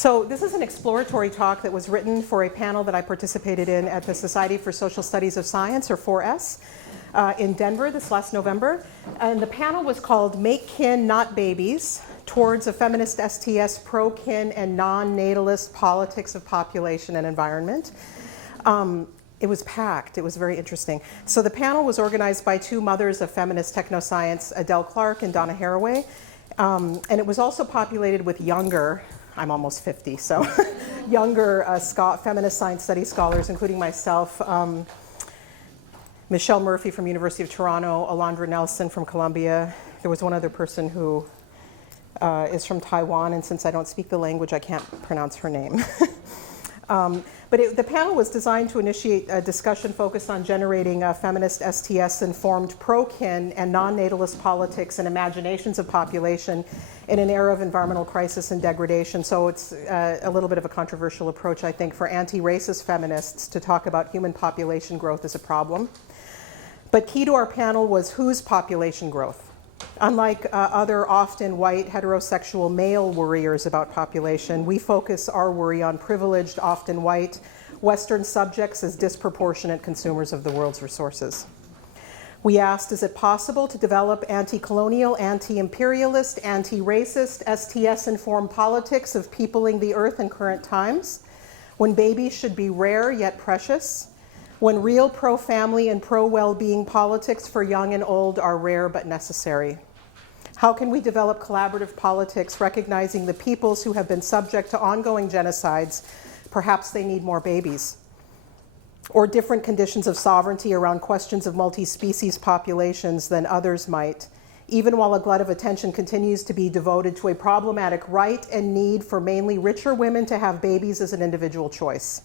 So this is an exploratory talk that was written for a panel that I participated in at the Society for Social Studies of Science, or 4S, in Denver this last November. And the panel was called Make Kin, Not Babies, Towards a Feminist STS, Pro-Kin and Non-Natalist Politics of Population and Environment. It was packed. It was very interesting. So the panel was organized by two mothers of feminist technoscience, Adele Clark and Donna Haraway. And it was also populated with younger, I'm almost 50, so younger feminist science studies scholars, including myself, Michelle Murphy from University of Toronto, Alondra Nelson from Columbia. There was one other person who is from Taiwan, and since I don't speak the language, I can't pronounce her name. But the panel was designed to initiate a discussion focused on generating feminist STS-informed pro-kin and non-natalist politics and imaginations of population in an era of environmental crisis and degradation. So it's a little bit of a controversial approach, I think, for anti-racist feminists to talk about human population growth as a problem. But key to our panel was whose population growth? Unlike other often white heterosexual male worriers about population, we focus our worry on privileged, often white, Western subjects as disproportionate consumers of the world's resources. We asked, is it possible to develop anti-colonial, anti-imperialist, anti-racist, STS-informed politics of peopling the earth in current times, when babies should be rare yet precious, when real pro-family and pro-well-being politics for young and old are rare but necessary? How can we develop collaborative politics recognizing the peoples who have been subject to ongoing genocides, perhaps they need more babies, or different conditions of sovereignty around questions of multi-species populations than others might, even while a glut of attention continues to be devoted to a problematic right and need for mainly richer women to have babies as an individual choice?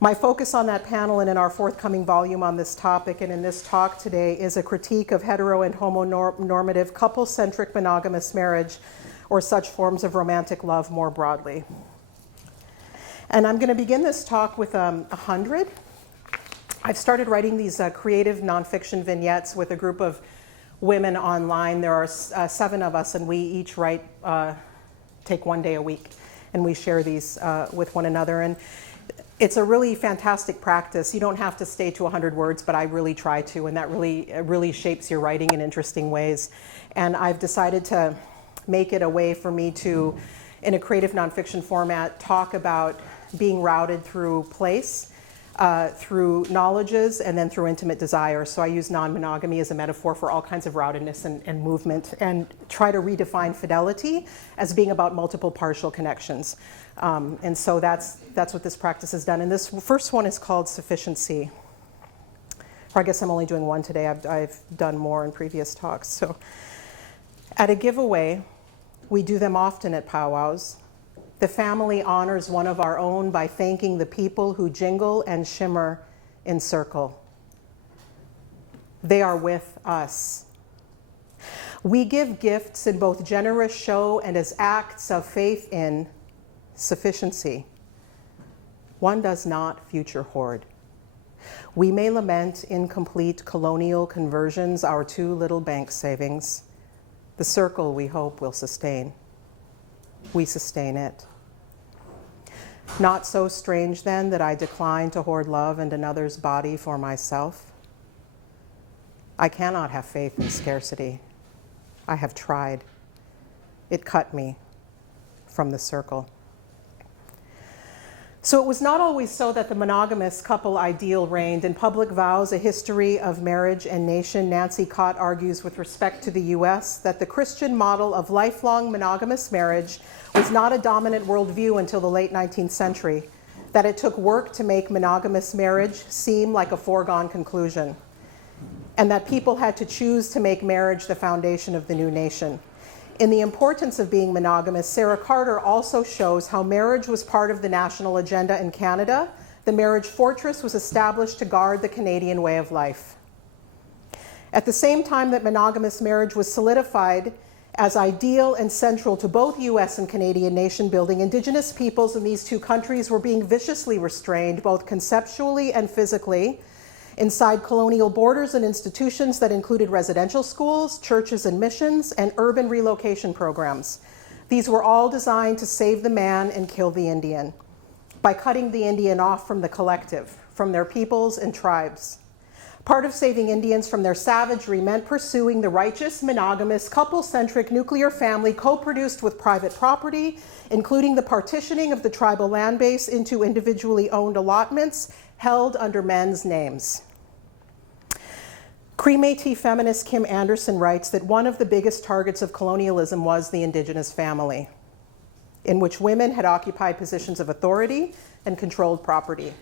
My focus on that panel and in our forthcoming volume on this topic and in this talk today is a critique of hetero and homonormative couple-centric monogamous marriage, or such forms of romantic love more broadly. And I'm going to begin this talk with 100. I've started writing these creative nonfiction vignettes with a group of women online. There are 7 of us, and we each take one day a week, and we share these with one another. And it's a really fantastic practice. You don't have to stay to 100 words, but I really try to, and that really shapes your writing in interesting ways. And I've decided to make it a way for me to, in a creative nonfiction format, talk about being routed through place, through knowledges, and then through intimate desire. So I use non-monogamy as a metaphor for all kinds of routedness and movement, and try to redefine fidelity as being about multiple partial connections. And so that's what this practice has done. And this first one is called Sufficiency. Or I guess I'm only doing one today. I've done more in previous talks. So at a giveaway, we do them often at powwows. The family honors one of our own by thanking the people who jingle and shimmer in circle. They are with us. We give gifts in both generous show and as acts of faith in sufficiency. One does not future hoard. We may lament incomplete colonial conversions, our too little bank savings. The circle we hope will sustain. We sustain it. Not so strange then that I decline to hoard love and another's body for myself. I cannot have faith in scarcity. I have tried. It cut me from the circle. So it was not always so that the monogamous couple ideal reigned. In Public Vows, A History of Marriage and Nation, Nancy Cott argues with respect to the US that the Christian model of lifelong monogamous marriage was not a dominant worldview until the late 19th century, that it took work to make monogamous marriage seem like a foregone conclusion, and that people had to choose to make marriage the foundation of the new nation. In The Importance of Being Monogamous, Sarah Carter also shows how marriage was part of the national agenda in Canada. The marriage fortress was established to guard the Canadian way of life. At the same time that monogamous marriage was solidified as ideal and central to both US and Canadian nation building, Indigenous peoples in these two countries were being viciously restrained, both conceptually and physically, inside colonial borders and institutions that included residential schools, churches and missions, and urban relocation programs. These were all designed to save the man and kill the Indian by cutting the Indian off from the collective, from their peoples and tribes. Part of saving Indians from their savagery meant pursuing the righteous, monogamous, couple-centric nuclear family co-produced with private property, including the partitioning of the tribal land base into individually owned allotments held under men's names. Cree-Métis feminist Kim Anderson writes that one of the biggest targets of colonialism was the Indigenous family, in which women had occupied positions of authority and controlled property.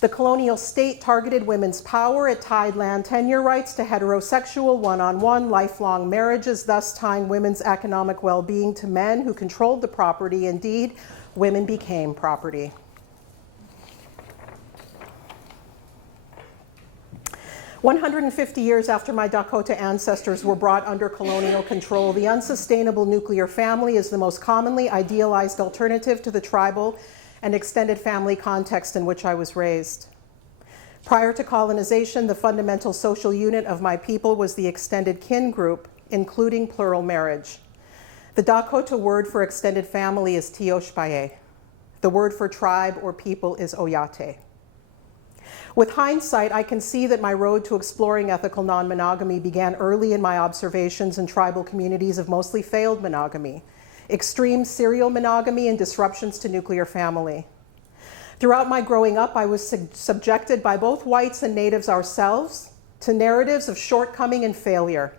The colonial state targeted women's power. It tied land tenure rights to heterosexual, one-on-one, lifelong marriages, thus tying women's economic well-being to men who controlled the property. Indeed, women became property. "150 years after my Dakota ancestors were brought under colonial control, the unsustainable nuclear family is the most commonly idealized alternative to the tribal and extended family context in which I was raised. Prior to colonization, the fundamental social unit of my people was the extended kin group, including plural marriage. The Dakota word for extended family is Tioshpaye. The word for tribe or people is Oyate. With hindsight, I can see that my road to exploring ethical non-monogamy began early in my observations in tribal communities of mostly failed monogamy, extreme serial monogamy, and disruptions to nuclear family. Throughout my growing up, I was subjected by both whites and natives ourselves to narratives of shortcoming and failure.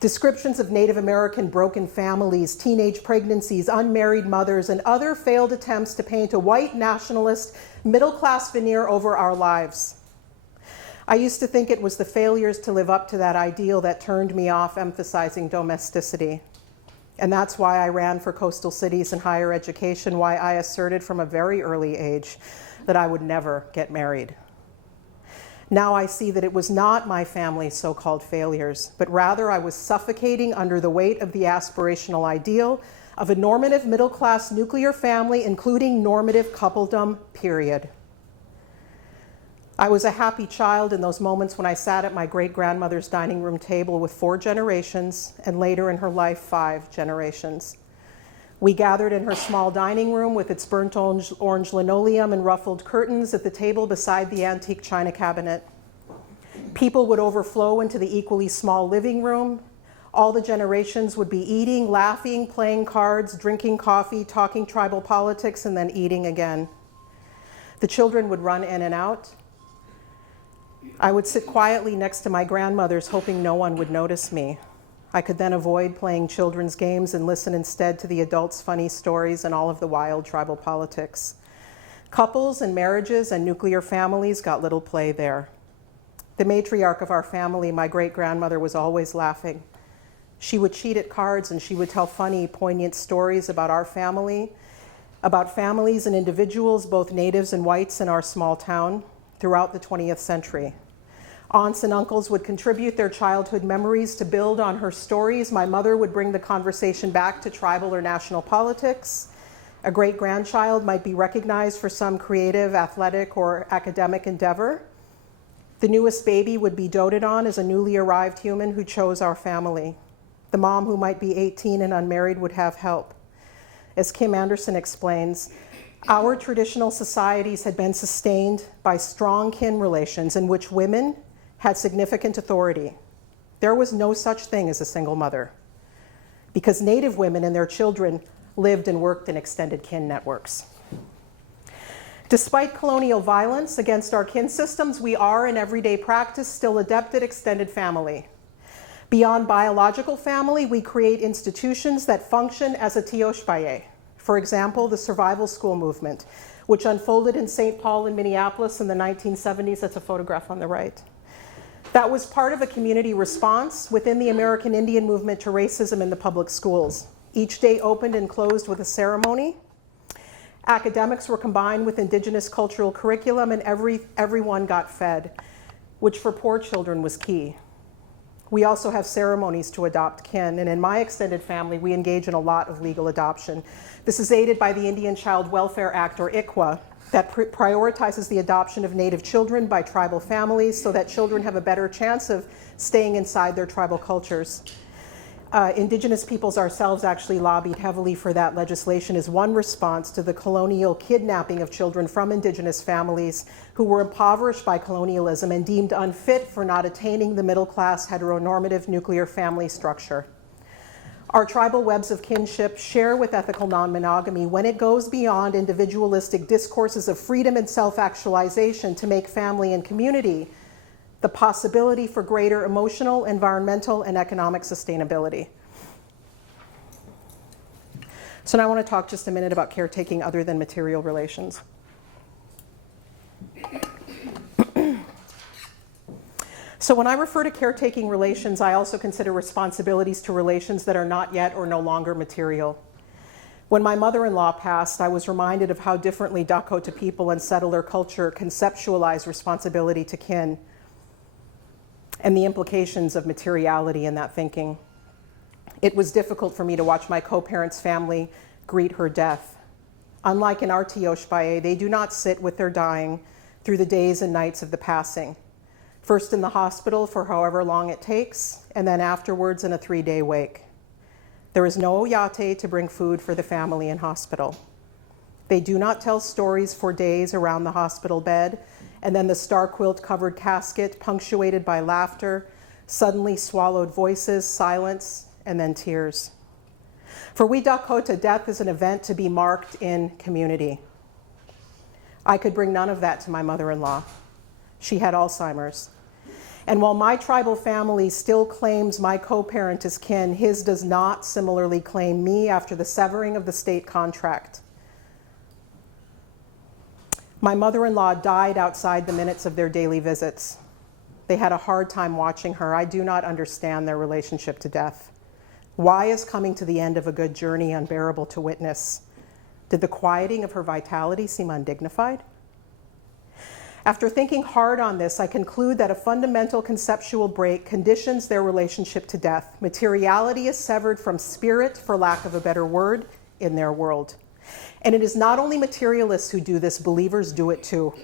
Descriptions of Native American broken families, teenage pregnancies, unmarried mothers, and other failed attempts to paint a white nationalist middle-class veneer over our lives. I used to think it was the failures to live up to that ideal that turned me off emphasizing domesticity. And that's why I ran for coastal cities and higher education, why I asserted from a very early age that I would never get married. Now I see that it was not my family's so-called failures, but rather I was suffocating under the weight of the aspirational ideal of a normative middle-class nuclear family, including normative coupledom, period. I was a happy child in those moments when I sat at my great-grandmother's dining room table with 4 generations, and later in her life, 5 generations. We gathered in her small dining room with its burnt orange linoleum and ruffled curtains at the table beside the antique china cabinet. People would overflow into the equally small living room. All the generations would be eating, laughing, playing cards, drinking coffee, talking tribal politics, and then eating again. The children would run in and out. I would sit quietly next to my grandmother's, hoping no one would notice me. I could then avoid playing children's games and listen instead to the adults' funny stories and all of the wild tribal politics. Couples and marriages and nuclear families got little play there. The matriarch of our family, my great-grandmother, was always laughing. She would cheat at cards, and she would tell funny, poignant stories about our family, about families and individuals, both natives and whites in our small town, throughout the 20th century. Aunts and uncles would contribute their childhood memories to build on her stories. My mother would bring the conversation back to tribal or national politics. A great-grandchild might be recognized for some creative, athletic, or academic endeavor. The newest baby would be doted on as a newly arrived human who chose our family. The mom, who might be 18 and unmarried, would have help. As Kim Anderson explains, our traditional societies had been sustained by strong kin relations in which women had significant authority. There was no such thing as a single mother, because Native women and their children lived and worked in extended kin networks. Despite colonial violence against our kin systems, we are in everyday practice still adept at extended family. Beyond biological family, we create institutions that function as a tioshpaye. For example, the survival school movement, which unfolded in St. Paul and Minneapolis in the 1970s. That's a photograph on the right. That was part of a community response within the American Indian movement to racism in the public schools. Each day opened and closed with a ceremony. Academics were combined with Indigenous cultural curriculum, and everyone got fed, which for poor children was key. We also have ceremonies to adopt kin, and in my extended family, we engage in a lot of legal adoption. This is aided by the Indian Child Welfare Act, or ICWA, that prioritizes the adoption of Native children by tribal families so that children have a better chance of staying inside their tribal cultures. Indigenous peoples ourselves actually lobbied heavily for that legislation as one response to the colonial kidnapping of children from Indigenous families who were impoverished by colonialism and deemed unfit for not attaining the middle-class heteronormative nuclear family structure. Our tribal webs of kinship share with ethical non-monogamy when it goes beyond individualistic discourses of freedom and self-actualization to make family and community the possibility for greater emotional, environmental, and economic sustainability. So now I want to talk just a minute about caretaking other than material relations. So when I refer to caretaking relations, I also consider responsibilities to relations that are not yet or no longer material. When my mother-in-law passed, I was reminded of how differently Dakota people and settler culture conceptualize responsibility to kin and the implications of materiality in that thinking. It was difficult for me to watch my co-parents' family greet her death. Unlike in Artioshbaye, they do not sit with their dying through the days and nights of the passing. First in the hospital for however long it takes, and then afterwards in a 3-day wake. There is no oyate to bring food for the family in hospital. They do not tell stories for days around the hospital bed, and then the star quilt covered casket punctuated by laughter, suddenly swallowed voices, silence, and then tears. For we Dakota, death is an event to be marked in community. I could bring none of that to my mother-in-law. She had Alzheimer's. And while my tribal family still claims my co-parent as kin, his does not similarly claim me after the severing of the state contract. My mother-in-law died outside the minutes of their daily visits. They had a hard time watching her. I do not understand their relationship to death. Why is coming to the end of a good journey unbearable to witness? Did the quieting of her vitality seem undignified? After thinking hard on this, I conclude that a fundamental conceptual break conditions their relationship to death. Materiality is severed from spirit, for lack of a better word, in their world. And it is not only materialists who do this, believers do it too.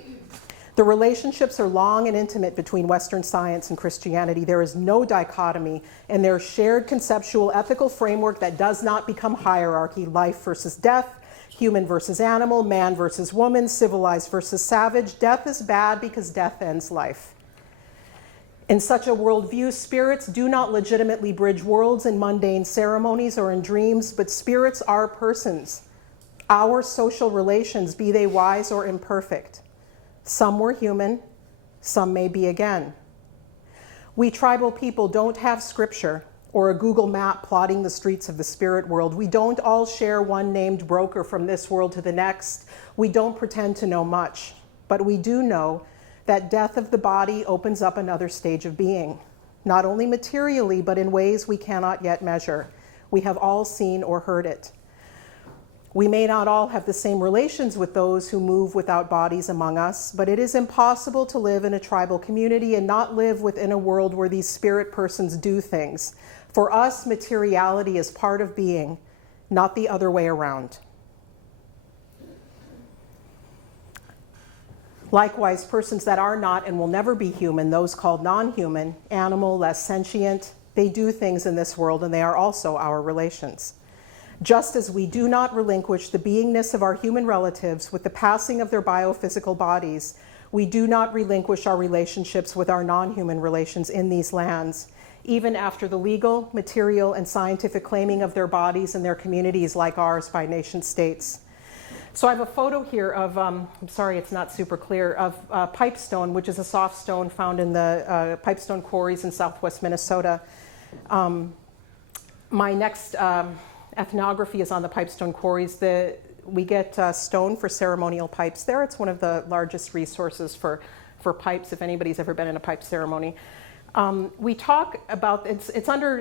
The relationships are long and intimate between Western science and Christianity. There is no dichotomy, and their shared conceptual ethical framework that does not become hierarchy, life versus death, human versus animal, man versus woman, civilized versus savage. Death is bad because death ends life. In such a worldview, spirits do not legitimately bridge worlds in mundane ceremonies or in dreams, but spirits are persons. Our social relations, be they wise or imperfect. Some were human, some may be again. We tribal people don't have scripture or a Google map plotting the streets of the spirit world. We don't all share one named broker from this world to the next. We don't pretend to know much, but we do know that death of the body opens up another stage of being, not only materially, but in ways we cannot yet measure. We have all seen or heard it. We may not all have the same relations with those who move without bodies among us, but it is impossible to live in a tribal community and not live within a world where these spirit persons do things. For us, materiality is part of being, not the other way around. Likewise, persons that are not and will never be human, those called non-human, animal, less sentient, they do things in this world, and they are also our relations. Just as we do not relinquish the beingness of our human relatives with the passing of their biophysical bodies, we do not relinquish our relationships with our non-human relations in these lands, even after the legal, material, and scientific claiming of their bodies and their communities like ours by nation states. So I have a photo here of, I'm sorry it's not super clear, of Pipestone, which is a soft stone found in the Pipestone quarries in southwest Minnesota. My next ethnography is on the Pipestone quarries. We get stone for ceremonial pipes there. It's one of the largest resources for pipes, if anybody's ever been in a pipe ceremony. We talk about, it's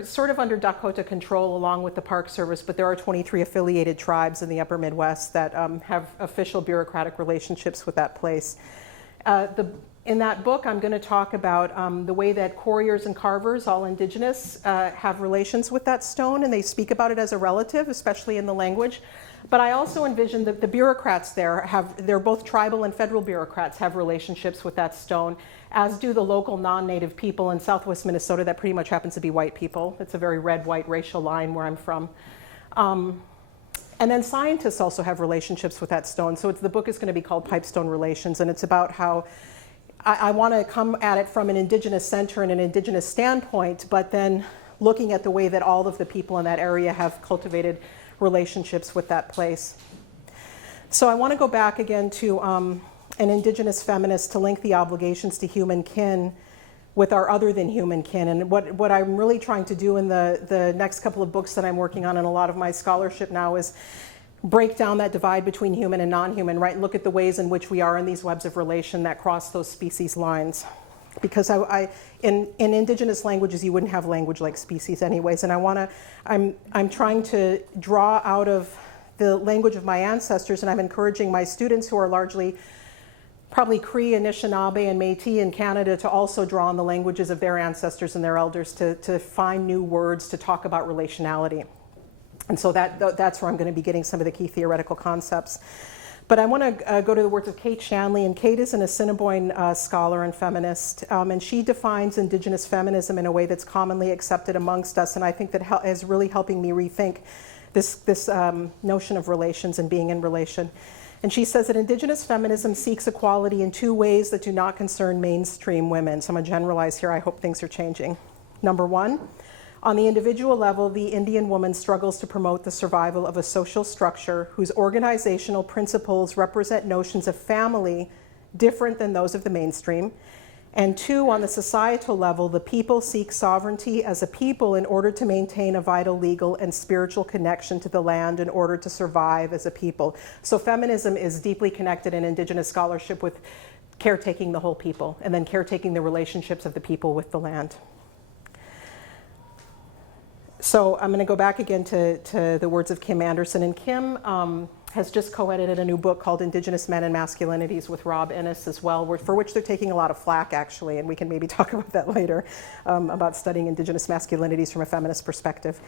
sort of under Dakota control along with the Park Service, but there are 23 affiliated tribes in the upper Midwest that have official bureaucratic relationships with that place. In that book, I'm going to talk about the way that quarriers and carvers, all indigenous, have relations with that stone, and they speak about it as a relative, especially in the language. But I also envision that the bureaucrats there they're both tribal and federal bureaucrats have relationships with that stone, as do the local non-native people in southwest Minnesota that pretty much happens to be white people. It's a very red-white racial line where I'm from. And then scientists also have relationships with that stone. So the book is going to be called Pipestone Relations, and it's about how I want to come at it from an Indigenous center and an Indigenous standpoint, but then looking at the way that all of the people in that area have cultivated relationships with that place. So I want to go back again to an Indigenous feminist to link the obligations to human kin with our other than human kin. And what I'm really trying to do in the next couple of books that I'm working on and a lot of my scholarship now is break down that divide between human and non-human, right? And look at the ways in which we are in these webs of relation that cross those species lines. Because in Indigenous languages, you wouldn't have language like species anyways. And I'm trying to draw out of the language of my ancestors, and I'm encouraging my students who are largely probably Cree, Anishinaabe, and Métis in Canada to also draw on the languages of their ancestors and their elders to find new words to talk about relationality. And so that's where I'm going to be getting some of the key theoretical concepts. But I want to go to the words of Kate Shanley, and Kate is an Assiniboine scholar and feminist, and she defines Indigenous feminism in a way that's commonly accepted amongst us, and I think that is really helping me rethink this notion of relations and being in relation. And she says that Indigenous feminism seeks equality in two ways that do not concern mainstream women. So I'm going to generalize here. I hope things are changing. Number one, on the individual level, the Indian woman struggles to promote the survival of a social structure whose organizational principles represent notions of family different than those of the mainstream. And two, on the societal level, the people seek sovereignty as a people in order to maintain a vital legal and spiritual connection to the land in order to survive as a people. So feminism is deeply connected in Indigenous scholarship with caretaking the whole people and then caretaking the relationships of the people with the land. So I'm going to go back again to the words of Kim Anderson. And Kim has just co-edited a new book called Indigenous Men and Masculinities with Rob Ennis as well, for which they're taking a lot of flack, actually, and we can maybe talk about that later, about studying Indigenous masculinities from a feminist perspective.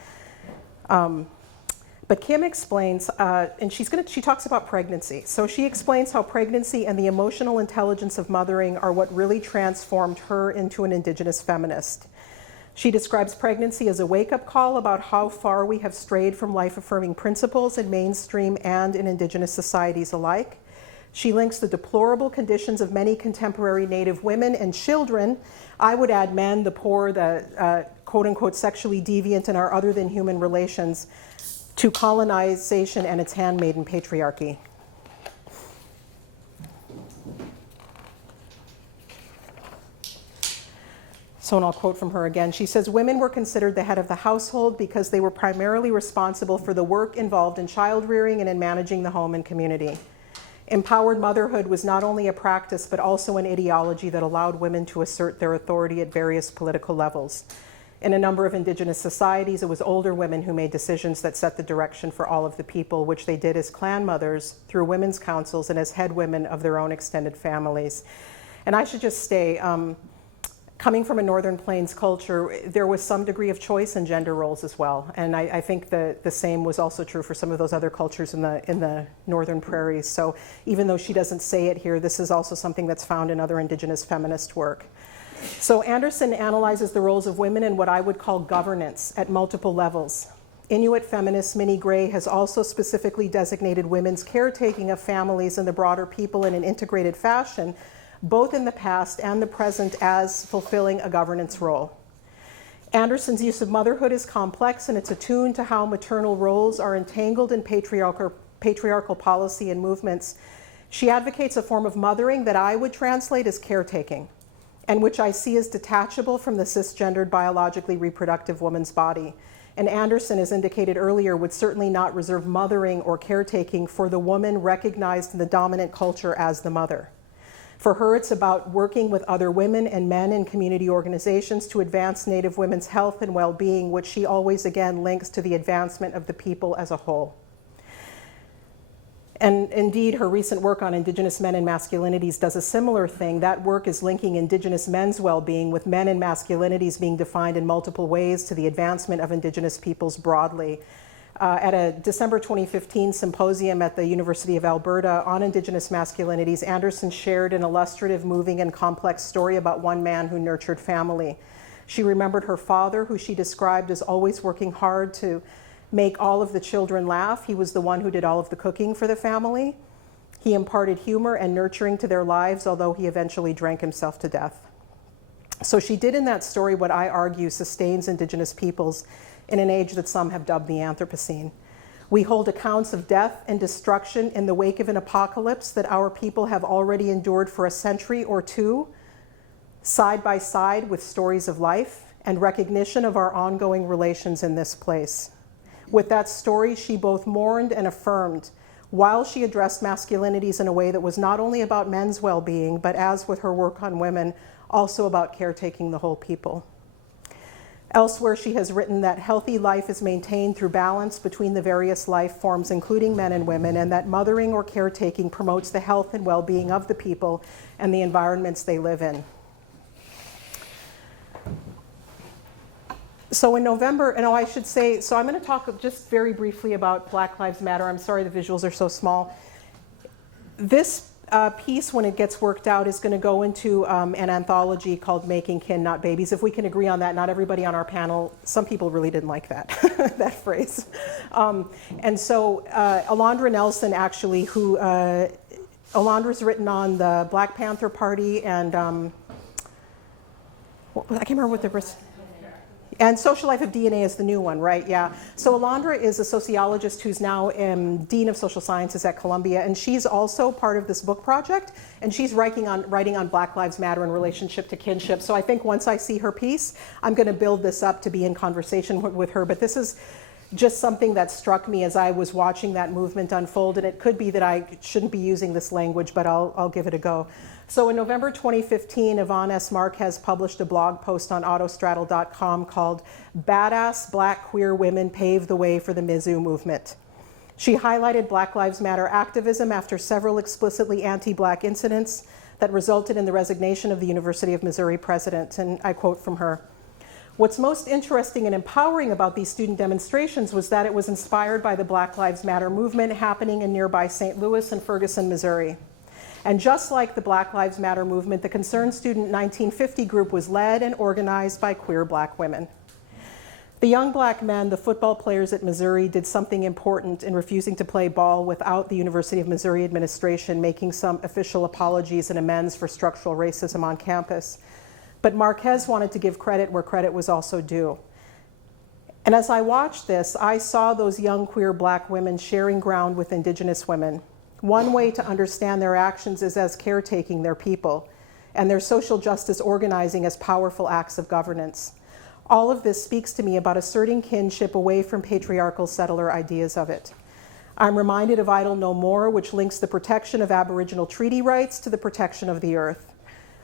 But Kim explains, and she talks about pregnancy. So she explains how pregnancy and the emotional intelligence of mothering are what really transformed her into an Indigenous feminist. She describes pregnancy as a wake-up call about how far we have strayed from life-affirming principles in mainstream and in Indigenous societies alike. She links the deplorable conditions of many contemporary Native women and children, I would add men, the poor, the quote-unquote sexually deviant, and our other-than-human relations, to colonization and its handmaiden patriarchy. So, and I'll quote from her again. She says, women were considered the head of the household because they were primarily responsible for the work involved in child rearing and in managing the home and community. Empowered motherhood was not only a practice, but also an ideology that allowed women to assert their authority at various political levels. In a number of Indigenous societies, it was older women who made decisions that set the direction for all of the people, which they did as clan mothers through women's councils and as head women of their own extended families. And I should just say, coming from a Northern Plains culture, there was some degree of choice in gender roles as well. And I think the same was also true for some of those other cultures in the Northern Prairies. So even though she doesn't say it here, this is also something that's found in other Indigenous feminist work. So Anderson analyzes the roles of women in what I would call governance at multiple levels. Inuit feminist Minnie Gray has also specifically designated women's caretaking of families and the broader people in an integrated fashion, both in the past and the present, as fulfilling a governance role. Anderson's use of motherhood is complex, and it's attuned to how maternal roles are entangled in patriarchal policy and movements. She advocates a form of mothering that I would translate as caretaking, and which I see as detachable from the cisgendered, biologically reproductive woman's body. And Anderson, as indicated earlier, would certainly not reserve mothering or caretaking for the woman recognized in the dominant culture as the mother. For her, it's about working with other women and men in community organizations to advance Native women's health and well-being, which she always again links to the advancement of the people as a whole. And indeed, her recent work on Indigenous men and masculinities does a similar thing. That work is linking Indigenous men's well-being with men and masculinities being defined in multiple ways to the advancement of Indigenous peoples broadly. At a December 2015 symposium at the University of Alberta on Indigenous masculinities, Anderson shared an illustrative, moving, and complex story about one man who nurtured family. She remembered her father, who she described as always working hard to make all of the children laugh. He was the one who did all of the cooking for the family. He imparted humor and nurturing to their lives, although he eventually drank himself to death. So she did in that story what I argue sustains Indigenous peoples in an age that some have dubbed the Anthropocene. We hold accounts of death and destruction in the wake of an apocalypse that our people have already endured for a century or two, side by side with stories of life and recognition of our ongoing relations in this place. With that story, she both mourned and affirmed, while she addressed masculinities in a way that was not only about men's well-being, but as with her work on women, also about caretaking the whole people. Elsewhere, she has written that healthy life is maintained through balance between the various life forms, including men and women, and that mothering or caretaking promotes the health and well-being of the people and the environments they live in. So in November, and I should say, so I'm going to talk just very briefly about Black Lives Matter. I'm sorry the visuals are so small. This piece, when it gets worked out, is going to go into an anthology called Making Kin, Not Babies. If we can agree on that, not everybody on our panel, some people really didn't like that, that phrase. And so Alondra Nelson, actually, who, Alondra's written on the Black Panther Party and, I can't remember what the and Social Life of DNA is the new one, right? Yeah. So Alondra is a sociologist who's now Dean of Social Sciences at Columbia, and she's also part of this book project, and she's writing on Black Lives Matter in relationship to kinship. So I think once I see her piece, I'm going to build this up to be in conversation with her. But this is just something that struck me as I was watching that movement unfold, and it could be that I shouldn't be using this language, but I'll give it a go. So in November 2015, Yvonne S. Marquez published a blog post on autostraddle.com called "Badass Black Queer Women Pave the Way for the Mizzou Movement." She highlighted Black Lives Matter activism after several explicitly anti-Black incidents that resulted in the resignation of the University of Missouri president, and I quote from her, "What's most interesting and empowering about these student demonstrations was that it was inspired by the Black Lives Matter movement happening in nearby St. Louis and Ferguson, Missouri. And just like the Black Lives Matter movement, the Concerned Student 1950 group was led and organized by queer Black women. The young Black men, the football players at Missouri, did something important in refusing to play ball without the University of Missouri administration making some official apologies and amends for structural racism on campus. But Marquez wanted to give credit where credit was also due. And as I watched this, I saw those young queer Black women sharing ground with Indigenous women. One way to understand their actions is as caretaking their people, and their social justice organizing as powerful acts of governance. All of this speaks to me about asserting kinship away from patriarchal settler ideas of it. I'm reminded of Idle No More, which links the protection of Aboriginal treaty rights to the protection of the earth.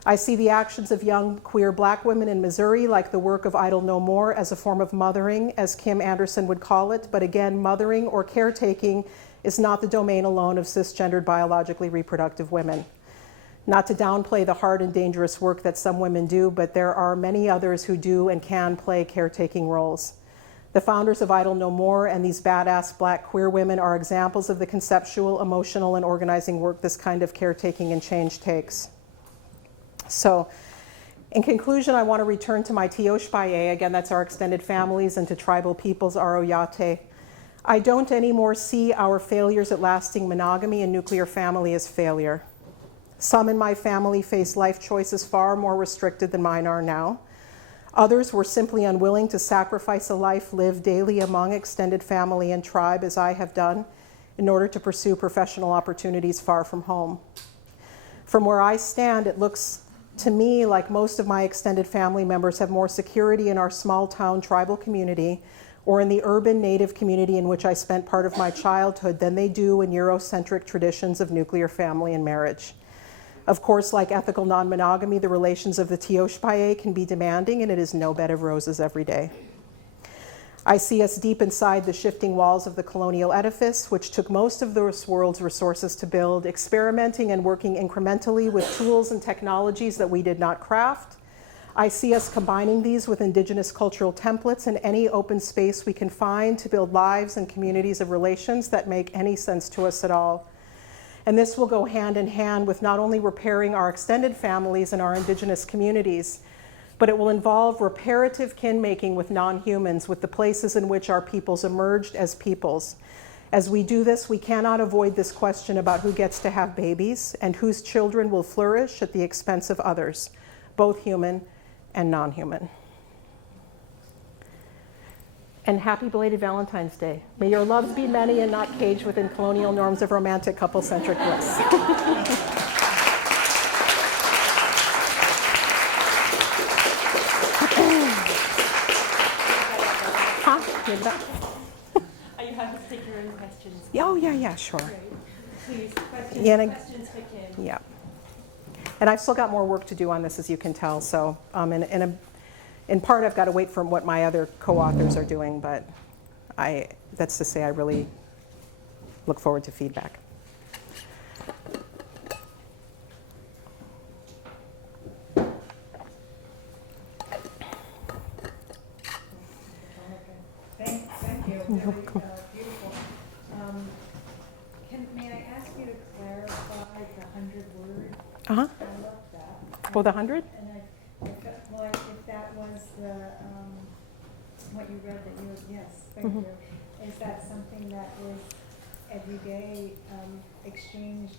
I see the actions of young queer Black women in Missouri, like the work of Idle No More, as a form of mothering, as Kim Anderson would call it, but again, mothering or caretaking is not the domain alone of cisgendered biologically reproductive women. Not to downplay the hard and dangerous work that some women do, but there are many others who do and can play caretaking roles. The founders of Idle No More and these badass Black queer women are examples of the conceptual, emotional, and organizing work this kind of caretaking and change takes. So, in conclusion, I want to return to my Tioshpaye, again, that's our extended families, and to tribal peoples, our Oyate. I don't anymore see our failures at lasting monogamy and nuclear family as failure. Some in my family face life choices far more restricted than mine are now. Others were simply unwilling to sacrifice a life lived daily among extended family and tribe, as I have done, in order to pursue professional opportunities far from home. From where I stand, it looks to me like most of my extended family members have more security in our small town tribal community or in the urban Native community in which I spent part of my childhood than they do in Eurocentric traditions of nuclear family and marriage. Of course, like ethical non-monogamy, the relations of the Tioshpaye can be demanding, and it is no bed of roses every day. I see us deep inside the shifting walls of the colonial edifice, which took most of this world's resources to build, experimenting and working incrementally with tools and technologies that we did not craft, I see us combining these with Indigenous cultural templates in any open space we can find to build lives and communities of relations that make any sense to us at all. And this will go hand in hand with not only repairing our extended families and our Indigenous communities, but it will involve reparative kin-making with non-humans, with the places in which our peoples emerged as peoples. As we do this, we cannot avoid this question about who gets to have babies and whose children will flourish at the expense of others, both human and non-human. And happy belated Valentine's Day. May your loves be many and not caged within colonial norms of romantic couple-centric bliss. You have to take your own questions. Oh, yeah, sure. Great. Please, questions for Kim. Yeah. And I've still got more work to do on this, as you can tell. So in part, I've got to wait for what my other co-authors are doing, but that's to say I really look forward to feedback. Thank you. Really beautiful. May I ask you to clarify the 100 word? Uh-huh. I love that. Oh, the 100? And if that was what you read, yes, thank you. Is that something that is everyday exchanged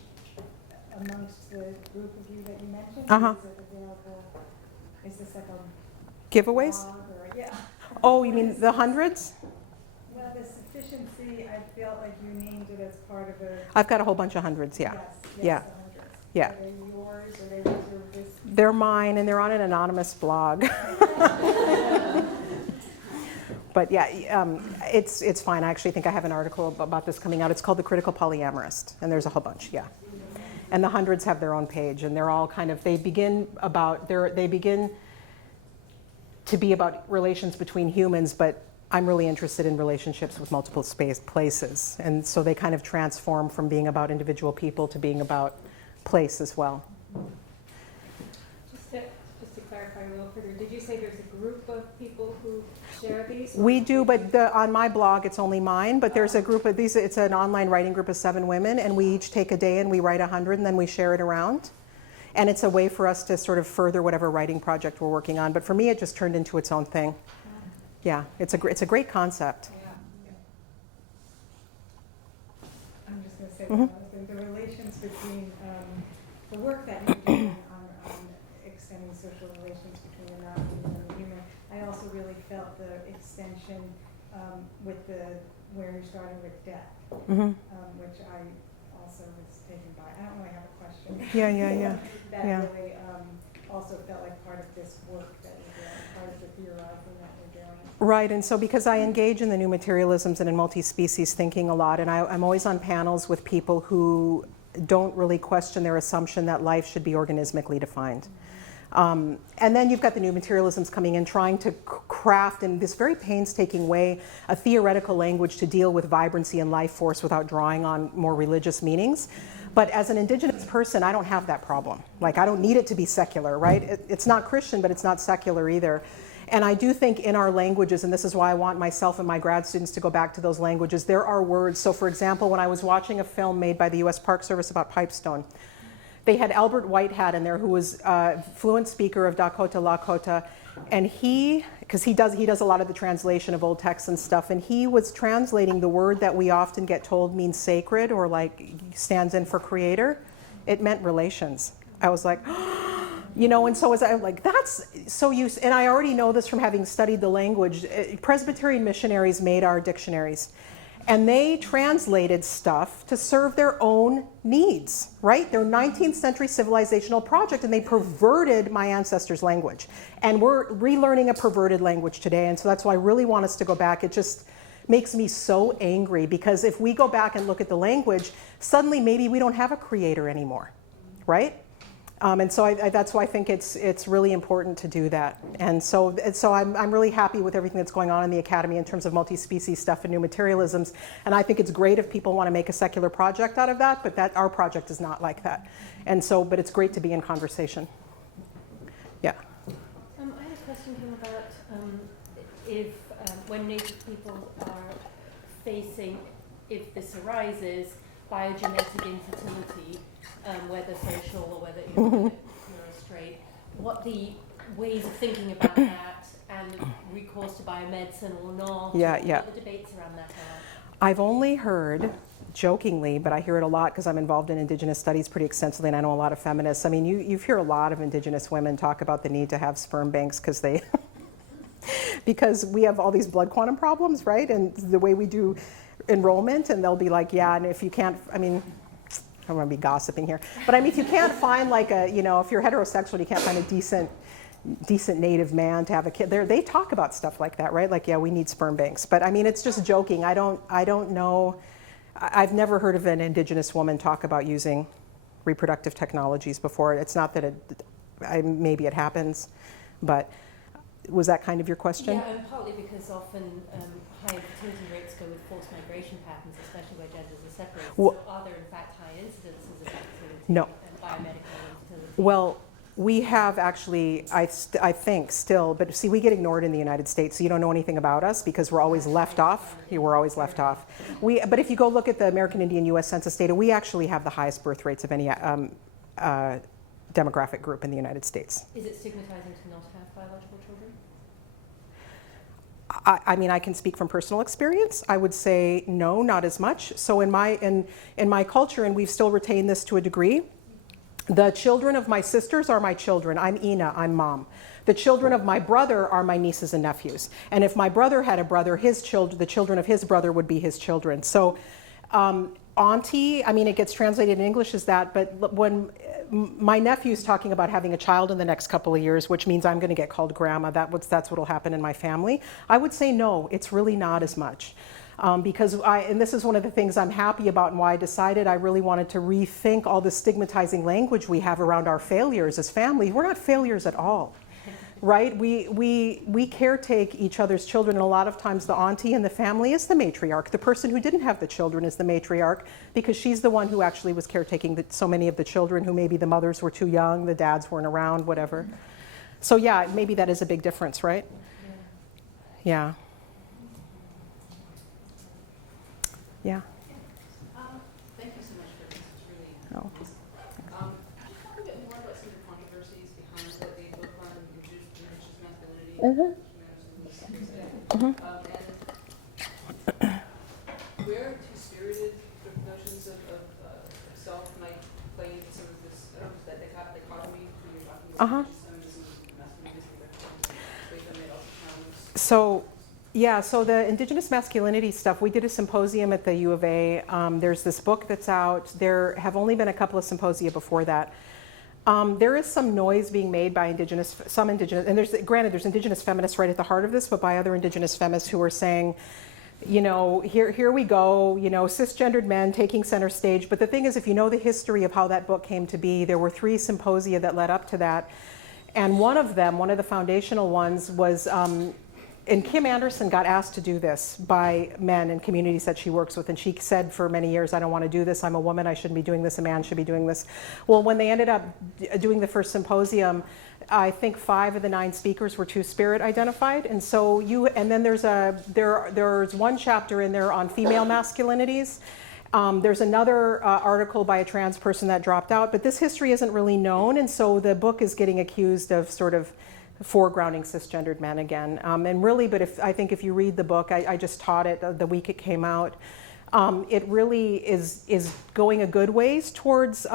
amongst the group of you that you mentioned? Uh-huh. Is it available? Is this like a Giveaways? blog or, yeah. Oh, you mean the hundreds? Well, the sufficiency, I felt like you named it as part of a. I've got a whole bunch of hundreds, yeah. Yes, Yeah. the hundreds. Yeah. Are they yours, or they reserved this? They're mine, and they're on an anonymous blog. But yeah, it's fine. I actually think I have an article about this coming out. It's called The Critical Polyamorist, and there's a whole bunch, yeah. And the hundreds have their own page, and they're all kind of, they begin to be about relations between humans, but I'm really interested in relationships with multiple places. And so they kind of transform from being about individual people to being about place as well. Just to clarify a little further, did you say there's a group of people who share these? We do, but on my blog it's only mine, but there's a group of these, it's an online writing group of 7 women, and we each take a day and we write 100 and then we share it around. And it's a way for us to sort of further whatever writing project we're working on. But for me, it just turned into its own thing. Yeah, it's a great concept. Yeah. I'm just going to say the relations between the work that you're doing on extending social relations between the non-human and the human. I also really felt the extension with where you're starting with death, which I also was taken by. I don't really have a question. Yeah. That Yeah. really also felt like part of this work that you're doing, part of the theorizing that you're doing. Right, and so because I engage in the new materialisms and in multi-species thinking a lot, and I'm always on panels with people who don't really question their assumption that life should be organismically defined. And then you've got the new materialisms coming in, trying to craft in this very painstaking way a theoretical language to deal with vibrancy and life force without drawing on more religious meanings. But as an Indigenous person, I don't have that problem. Like, I don't need it to be secular, right? It's not Christian, but it's not secular either. And I do think in our languages, and this is why I want myself and my grad students to go back to those languages, there are words. So for example, when I was watching a film made by the US Park Service about Pipestone, they had Albert Whitehat in there, who was a fluent speaker of Dakota Lakota, and because he does a lot of the translation of old texts and stuff, and he was translating the word that we often get told means sacred or like stands in for creator. It meant relations. I was like, and so as I'm like, that's so used, and I already know this from having studied the language. Presbyterian missionaries made our dictionaries. And they translated stuff to serve their own needs, right? Their 19th century civilizational project, and they perverted my ancestors' language. And we're relearning a perverted language today, and so that's why I really want us to go back. It just makes me so angry, because if we go back and look at the language, suddenly maybe we don't have a creator anymore, right? And so that's why I think it's really important to do that. And so I'm really happy with everything that's going on in the Academy in terms of multi-species stuff and new materialisms. And I think it's great if people want to make a secular project out of that, but our project is not like that. And so, but it's great to be in conversation. Yeah. thinking about if when Native people are facing, if this arises, biogenetic infertility, whether social or whether you're straight, what the ways of thinking about that and recourse to biomedicine or not, Yeah. what the debates around that are. I've only heard, jokingly, but I hear it a lot because I'm involved in Indigenous studies pretty extensively, and I know a lot of feminists. I mean, you hear a lot of Indigenous women talk about the need to have sperm banks because they, because we have all these blood quantum problems, right? And the way we do enrollment, and they'll be like, yeah, and if you can't, I mean, I don't want to be gossiping here, but I mean, if you can't find like a, you know, if you're heterosexual, you can't find a decent Native man to have a kid. They talk about stuff like that, right? Like, yeah, we need sperm banks. But I mean, it's just joking. I don't know. I've never heard of an Indigenous woman talk about using reproductive technologies before. It's not that maybe it happens, but was that kind of your question? Yeah, and partly because often high fertility rates go with forced migration patterns, especially where genders are separated. Well, so are there in fact high incidences of fertility No. and biomedical infertility? Well, we have actually, I think still, but see, we get ignored in the United States, so you don't know anything about us because we're always left off. We're always left off. But if you go look at the American Indian U.S. Census data, we actually have the highest birth rates of any demographic group in the United States. Is it stigmatizing to not have biological children? I mean, I can speak from personal experience. I would say no, not as much. So in my culture, and we've still retained this to a degree, the children of my sisters are my children. I'm Ina, I'm mom. The children of my brother are my nieces and nephews. And if my brother had a brother, the children of his brother would be his children. So auntie, I mean, it gets translated in English as that, but when my nephew's talking about having a child in the next couple of years, which means I'm going to get called grandma, that's what will happen in my family, I would say no, it's really not as much. Because and this is one of the things I'm happy about and why I decided I really wanted to rethink all the stigmatizing language we have around our failures as families. We're not failures at all, right? We caretake each other's children, and a lot of times the auntie in the family is the matriarch. The person who didn't have the children is the matriarch because she's the one who actually was caretaking so many of the children who maybe the mothers were too young, the dads weren't around, whatever. So yeah, maybe that is a big difference, right? Yeah. Yeah. Thank you so much for this. It's really Oh. Can you talk a bit more about some of the controversies behind what the book on Indigenous masculinity and where two-spirited notions of self might play into some of this that dichotomy when you're talking about feminism and masculinity based on male terms. So the Indigenous masculinity stuff, we did a symposium at the U of A. There's this book that's out. There have only been a couple of symposia before that. There is some noise being made by some Indigenous, and there's Indigenous feminists right at the heart of this, but by other Indigenous feminists who are saying, you know, here we go, you know, cisgendered men taking center stage. But the thing is, if you know the history of how that book came to be, there were 3 symposia that led up to that. And one of the foundational ones was, and Kim Anderson got asked to do this by men in communities that she works with, and she said for many years, I don't want to do this, I'm a woman, I shouldn't be doing this, a man should be doing this. Well, when they ended up doing the first symposium, I think 5 of the 9 speakers were two-spirit identified, and so and then there's one chapter in there on female masculinities. There's another article by a trans person that dropped out, but this history isn't really known, and so the book is getting accused of sort of foregrounding cisgendered men again. And really, but I think if you read the book, I just taught it the week it came out, it really is going a good ways towards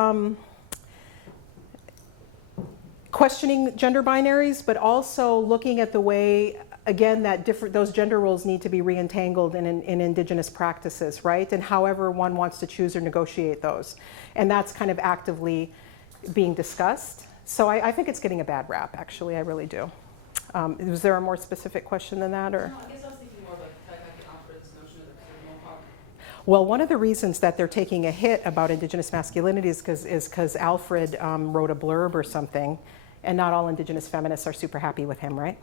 questioning gender binaries, but also looking at the way, again, that those gender roles need to be reentangled in Indigenous practices, right? And however one wants to choose or negotiate those. And that's kind of actively being discussed. So I think it's getting a bad rap, actually, I really do. Was there a more specific question than that, or? No, I guess I was thinking more like I can offer this notion of the Mohawk. Well, one of the reasons that they're taking a hit about Indigenous masculinity is because Alfred wrote a blurb or something, and not all Indigenous feminists are super happy with him, right?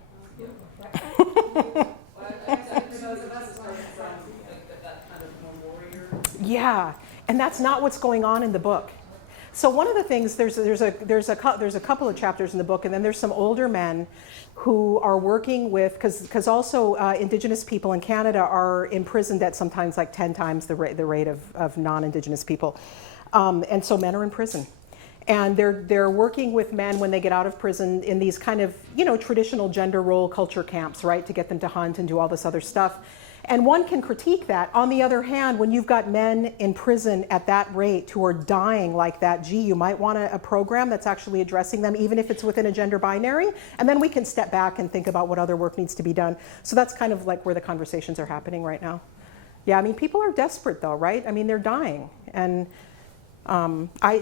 Yeah, and that's not what's going on in the book. So one of the things, there's a couple of chapters in the book, and then there's some older men who are working with, because also Indigenous people in Canada are imprisoned at sometimes like 10 times the rate of non-Indigenous people. And so men are in prison. And they're working with men when they get out of prison in these kind of, traditional gender role culture camps, right, to get them to hunt and do all this other stuff. And one can critique that. On the other hand, when you've got men in prison at that rate who are dying like that, gee, you might want a program that's actually addressing them, even if it's within a gender binary. And then we can step back and think about what other work needs to be done. So that's kind of like where the conversations are happening right now. Yeah, I mean, people are desperate though, right? I mean, they're dying. And I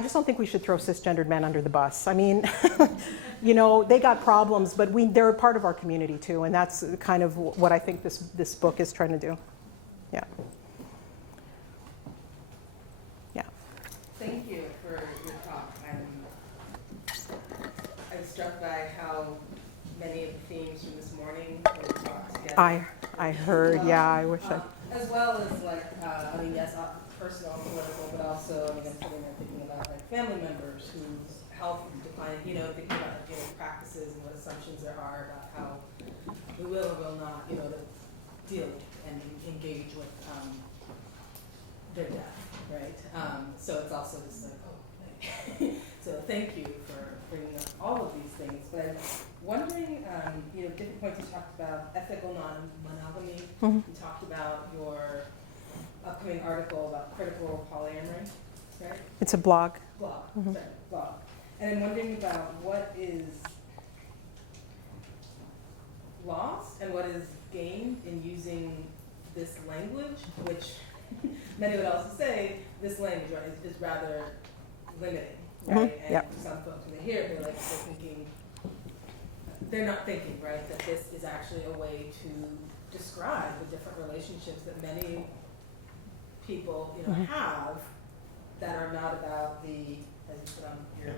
just don't think we should throw cisgendered men under the bus. I mean, they got problems, but they're a part of our community too, and that's kind of what I think this book is trying to do. Yeah. Yeah. Thank you for your talk. I'm struck by how many of the themes from this morning were brought together. I heard. Yeah, I wish I. As well as yes, personal, political, but also I'm sitting there thinking about family members whose health decline. Thinking about practices and what assumptions there are about how we will or will not, to deal and engage with their death, right? So it's also just so thank you for bringing up all of these things. But I'm wondering, different points you talked about ethical non-monogamy. Mm-hmm. You talked about your upcoming article about critical polyamory, right? It's a blog. Blog, Mm-hmm. sorry, blog. And I'm wondering about what is lost and what is gained in using this language, which many would also say this language, right, is rather limiting, right? Mm-hmm. And Yep. some folks when they hear it, they're not thinking, right, that this is actually a way to describe the different relationships that many people, Mm-hmm. have that are not about the, as you put on your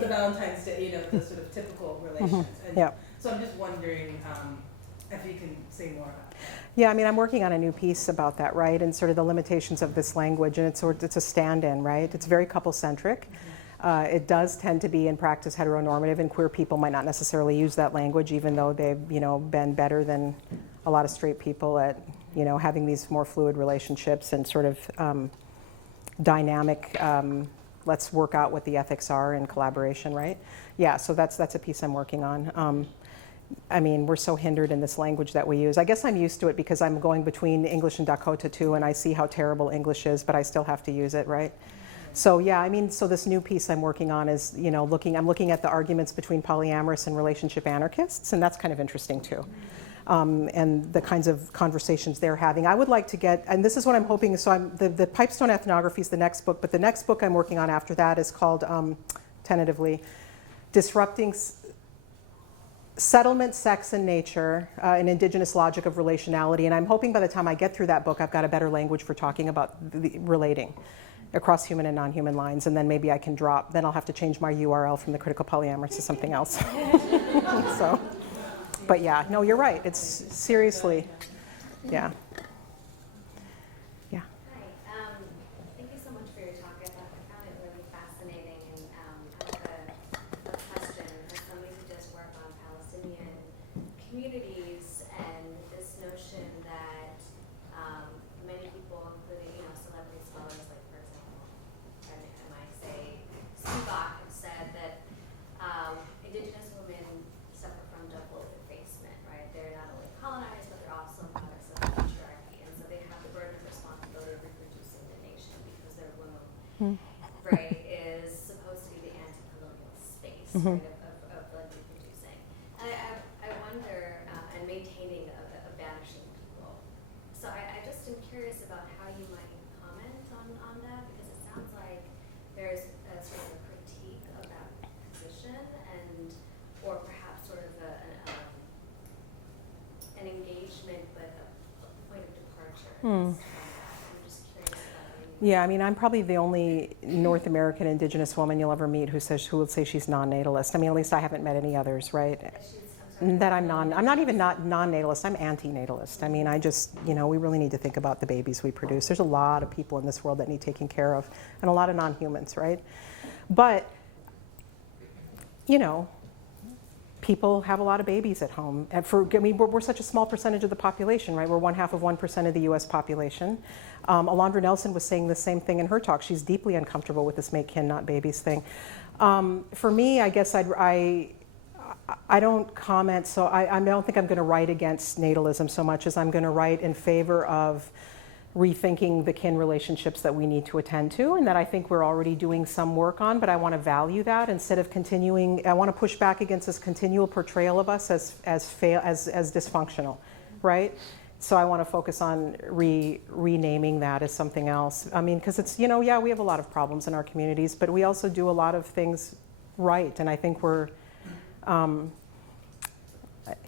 the Valentine's Day, the sort of typical relations. And Yeah. so I'm just wondering if you can say more about that. Yeah, I mean, I'm working on a new piece about that, right? And sort of the limitations of this language, and it's a stand-in, right? It's very couple-centric. It does tend to be in practice heteronormative, and queer people might not necessarily use that language, even though they've, been better than a lot of straight people at, having these more fluid relationships and sort of dynamic. Let's work out what the ethics are in collaboration, right? Yeah, so that's a piece I'm working on. I mean, we're so hindered in this language that we use. I guess I'm used to it because I'm going between English and Dakota too, and I see how terrible English is, but I still have to use it, right? So yeah, I mean, so this new piece I'm working on is, I'm looking at the arguments between polyamorous and relationship anarchists, and that's kind of interesting too. And the kinds of conversations they're having. I would like to get, and this is what I'm hoping, so the Pipestone ethnography is the next book, but the next book I'm working on after that is called, tentatively, Disrupting Settlement, Sex, and Nature, an Indigenous Logic of Relationality. And I'm hoping by the time I get through that book, I've got a better language for talking about relating across human and non-human lines, and then maybe I can then I'll have to change my URL from the critical polyamorous to something else. So, but yeah, no, you're right. It's seriously, yeah. Yeah. Hi, thank you so much for your talk. I found it really fascinating, and I have a question as somebody who does work on Palestinian communities and this notion that many people, including celebrity scholars like, for example, I might say Spivak, have said that Indigenous women suffer from double effacement, right? They're not only colonized, but they're also products of patriarchy, and so they have the burden of responsibility of reproducing the nation because their womb, right, is supposed to be the anti-colonial space, right, of reproducing. And I wonder, and maintaining a banishing people. So I just am curious about how you might comment on that, because it sounds like there's a sort of a critique of that position, or perhaps sort of an engagement, but a point of departure from that. I'm just curious about Yeah, I mean, I'm probably the only North American Indigenous woman you'll ever meet who will say she's non-natalist. I mean, at least I haven't met any others, right? I'm That I'm not even not non-natalist, I'm anti-natalist. I mean, I just, we really need to think about the babies we produce. There's a lot of people in this world that need taken care of, and a lot of non-humans, right? But, people have a lot of babies at home. And we're such a small percentage of the population, right? We're 1/2 of 1% of the US population. Alondra Nelson was saying the same thing in her talk. She's deeply uncomfortable with this make kin, not babies thing. For me, I guess I don't comment, so I don't think I'm going to write against natalism so much as I'm going to write in favor of rethinking the kin relationships that we need to attend to, and that I think we're already doing some work on, but I want to value that instead of continuing. I want to push back against this continual portrayal of us as dysfunctional, right? So I want to focus on renaming that as something else. I mean, because it's, we have a lot of problems in our communities, but we also do a lot of things right, and I think we're, I don't know.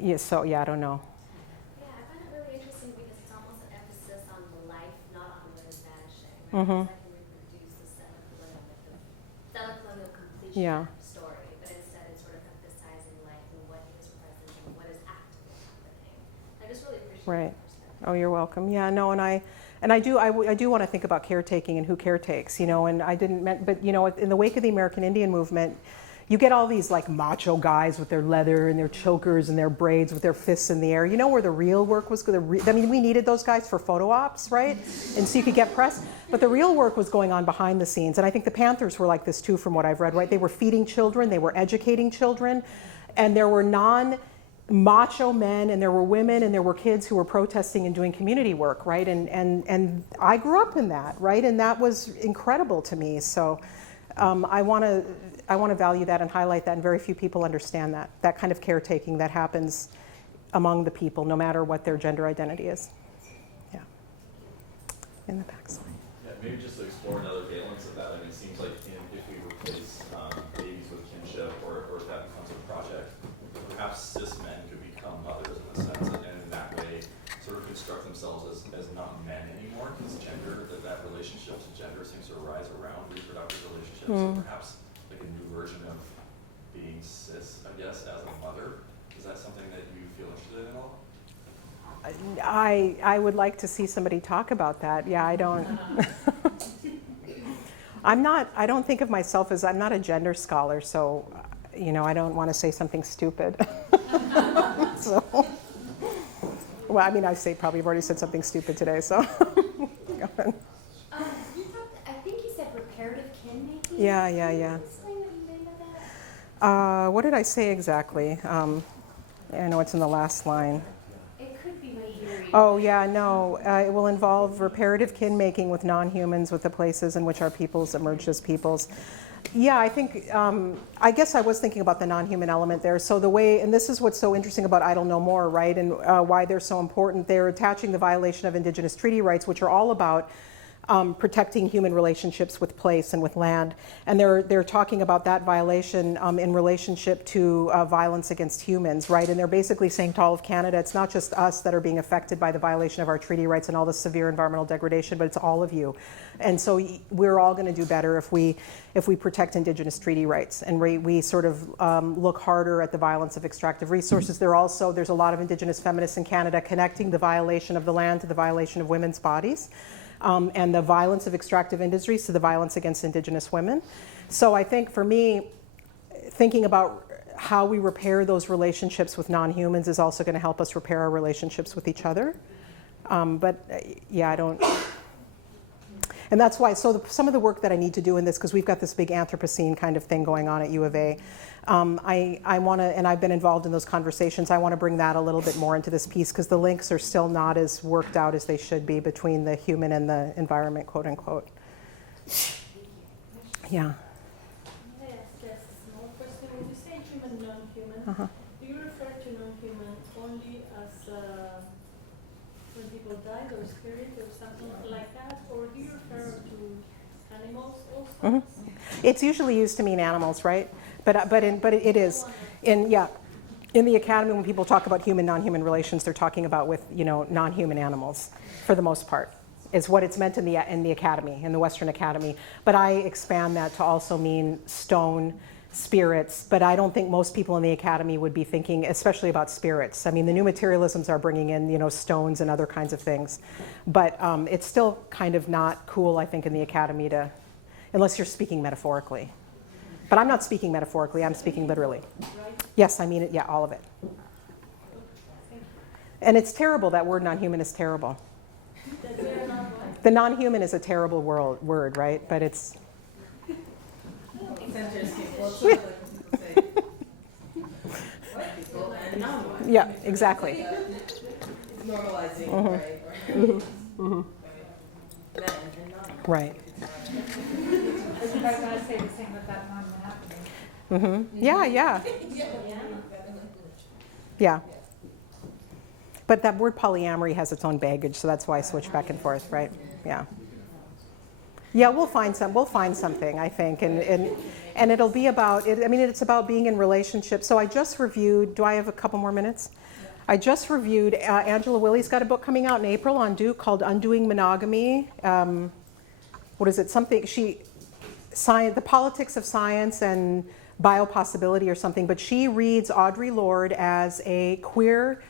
Yeah, I find it really interesting because it's almost an emphasis on the life, not on what is vanishing. Right? Mm-hmm. It's like we reproduce the settler-colonial completion story, but instead it's sort of emphasizing life and what is present and what is actively happening. I just really appreciate Right. that perspective. Oh, you're welcome. Yeah, no, and I do want to think about caretaking and who caretakes, and I didn't, but in the wake of the American Indian movement, you get all these like macho guys with their leather and their chokers and their braids with their fists in the air. Where the real work was going to, we needed those guys for photo ops, right? And so you could get press. But the real work was going on behind the scenes. And I think the Panthers were like this too, from what I've read, right? They were feeding children, they were educating children, and there were non-macho men, and there were women, and there were kids who were protesting and doing community work, right? And I grew up in that, right? And that was incredible to me. So I want to value that and highlight that, and very few people understand that kind of caretaking that happens among the people, no matter what their gender identity is. Yeah. In the back slide. Yeah, maybe just to explore another valence of that. I mean, it seems like if we replace babies with kinship, or if that becomes a project, perhaps cis men could become mothers in a sense, and in that way sort of construct themselves as not men anymore, because gender, that relationship to gender seems to arise around reproductive relationships. So perhaps like a new version of being cis, I guess, as a mother. Is that something that you feel interested in at all? I would like to see somebody talk about that. Yeah, I don't. I don't think of myself as, I'm not a gender scholar, so, I don't want to say something stupid. So, well, I mean, I probably have already said something stupid today, so. Go ahead. I think you said reparative kin making. Yeah. Can you explain what you mean by that? What did I say exactly? I know it's in the last line. It could be my hearing. Oh, yeah, no. It will involve reparative kin making with non-humans with the places in which our peoples emerged as peoples. Yeah, I think, I guess I was thinking about the non-human element there. So the way, and this is what's so interesting about Idle No More, right, and why they're so important. They're attaching the violation of Indigenous treaty rights, which are all about protecting human relationships with place and with land. And they're talking about that violation in relationship to violence against humans, right? And they're basically saying to all of Canada, it's not just us that are being affected by the violation of our treaty rights and all the severe environmental degradation, but it's all of you. And so we're all going to do better if we protect Indigenous treaty rights, and we sort of look harder at the violence of extractive resources. There's a lot of Indigenous feminists in Canada connecting the violation of the land to the violation of women's bodies. And the violence of extractive industries to the violence against Indigenous women. So I think for me, thinking about how we repair those relationships with non-humans is also going to help us repair our relationships with each other. Yeah, I don't. And that's why, so some of the work that I need to do in this, because we've got this big Anthropocene kind of thing going on at U of A, I want to, and I've been involved in those conversations, I want to bring that a little bit more into this piece, because the links are still not as worked out as they should be between the human and the environment, quote unquote. Yeah. Yes, just a small question. When you say human, non-human, do you refer to non-human only as when people died or spirit or something like that, or do you refer to animals also? It's usually used to mean animals, right? But it is in the academy, when people talk about human non-human relations, they're talking about with non-human animals for the most part. Is what it's meant in the academy, in the Western Academy. But I expand that to also mean stone spirits, but I don't think most people in the academy would be thinking, especially about spirits. I mean, the new materialisms are bringing in, you know, stones and other kinds of things, but it's still kind of not cool, I think, in the academy to, unless you're speaking metaphorically. But I'm not speaking metaphorically, I'm speaking literally. Yes, I mean it, yeah, all of it. And it's terrible, that word non-human is terrible. The non-human is a terrible word, right? But it's... Yeah, exactly. It's normalizing, right? Right. I was going to say the same with that non-monogamy. Yeah, yeah. Yeah. But that word polyamory has its own baggage, so that's why I switch back and forth, right? Yeah. Yeah, we'll find something, I think, and it'll be about it. I mean, it's about being in relationships. So I just reviewed. Do I have a couple more minutes? I just reviewed. Angela Willie's got a book coming out in April on called Undoing Monogamy. What is it? Something the politics of science and biopossibility or something. But she reads Audre Lorde as a queer,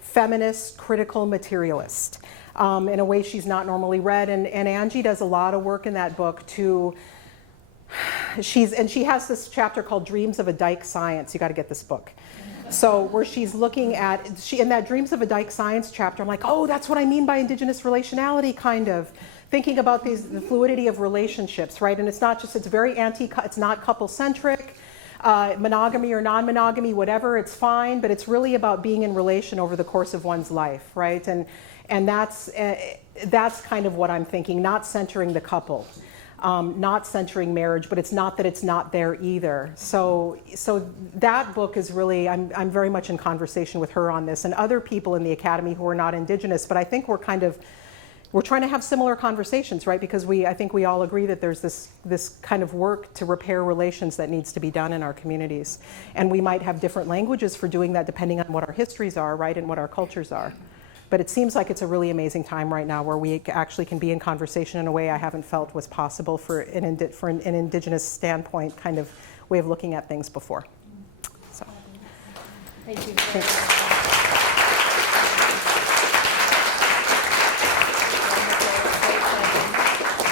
feminist, critical materialist. In a way she's not normally read, and Angie does a lot of work in that book to. She has this chapter called Dreams of a Dyke Science. You got to get this book. So where she's looking at in that Dreams of a Dyke Science chapter, I'm like, oh, that's what I mean by Indigenous relationality, kind of thinking about the fluidity of relationships, right? And it's not just it's not couple centric. Monogamy or non-monogamy, whatever, it's fine, but it's really about being in relation over the course of one's life, right? And that's kind of what I'm thinking, not centering the couple, not centering marriage, but it's not that it's not there either. So that book is really, I'm very much in conversation with her on this, and other people in the academy who are not Indigenous, but I think we're trying to have similar conversations, right? Because I think we all agree that there's this kind of work to repair relations that needs to be done in our communities. And we might have different languages for doing that depending on what our histories are, right? And what our cultures are. But it seems like it's a really amazing time right now where we actually can be in conversation in a way I haven't felt was possible for an Indigenous standpoint kind of way of looking at things before. So. Thank you.